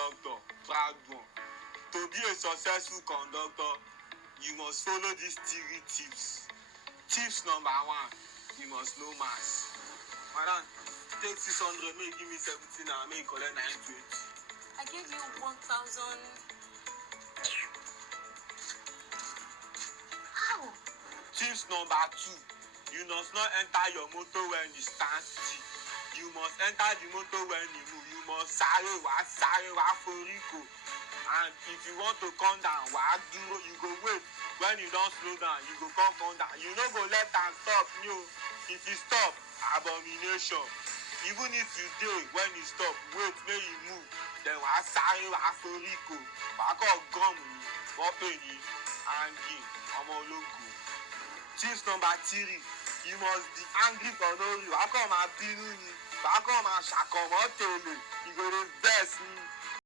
conductor, proud one. To be a successful conductor, you must follow these 3 tips. Tips number 1, you must know maths. Madam, take 600, make give me 17 and make collect 920. I gave you 1,000. How? Tips number 2, you must not enter your motor when you stand still. You must enter the motor when you move. You must sáré wá foríko. And if you want to come down, wá dúró, you go wait. When you don slow down, you go come down. You no go let am stop you. If you stop, abomination. Even if you dey, when you stop, wait make you move. Then wá sáré wá foríko. Wá kọ́ gum ni, wọ́n pè ní hanging, ọmọ ológo. Tips number 3, you must be angry for no reason. Wá kọ́ máa bínú ni, wá kọ́ máa ṣàkọ̀mọ́ tèlè, you go dey vex ni.